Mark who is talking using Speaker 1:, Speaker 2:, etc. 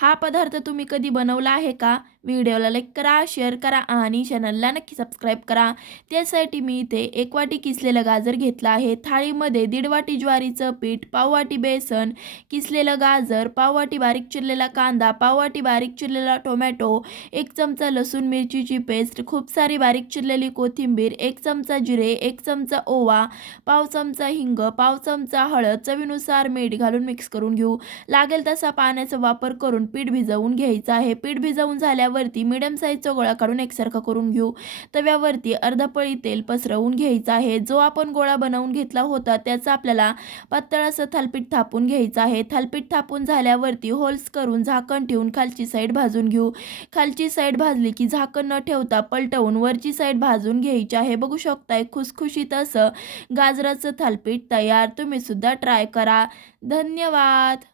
Speaker 1: हा पदार्थ तुम्ही कधी बनवला आहे का? व्हिडिओला लाईक करा शेअर करा आणि चॅनलला नक्की सबस्क्राईब करा. त्यासाठी मी इथे एक वाटी किसलेलं गाजर घेतलं आहे. थाळीमध्ये दीड वाटी ज्वारीचं पीठ पाववाटी बेसन किसलेलं गाजर पाववाटी बारीक चिरलेला कांदा पाववाटी बारीक चिरलेला टोमॅटो एक चमचा लसूण मिरचीची पेस्ट खूप सारी बारीक चिरलेली कोथिंबीर एक चमचा जिरे एक चमचा ओवा पाव चमचा हिंग पाव चमचा हळद चवीनुसार मीठ घालून मिक्स करून घेऊ. लागेल तसा पाण्याचा वापर करून पीठ भिजवून घ्यायचं आहे. पीठ भिजवून तव्यावरती मिडियम साईजचा गोळा काढून एकसारखा करून घेऊ. तव्यावरती अर्धा पळी तेल पसरवून घ्यायचं आहे. जो आपण गोळा बनवून घेतला होता त्याचा आपल्याला पातळ असं थालपीठ थापून घ्यायचं आहे. थालपीठ थापून झाल्यावरती होल्स करून झाकण ठेवून खालची साईड भाजून घेऊ. खालची साईड भाजली की झाकण न ठेवता पलटवून वरची साईड भाजून घ्यायची आहे. बघू शकताय खुसखुशीत असं गाजराचं थालपीठ तयार. तुम्ही सुद्धा ट्राय करा. धन्यवाद!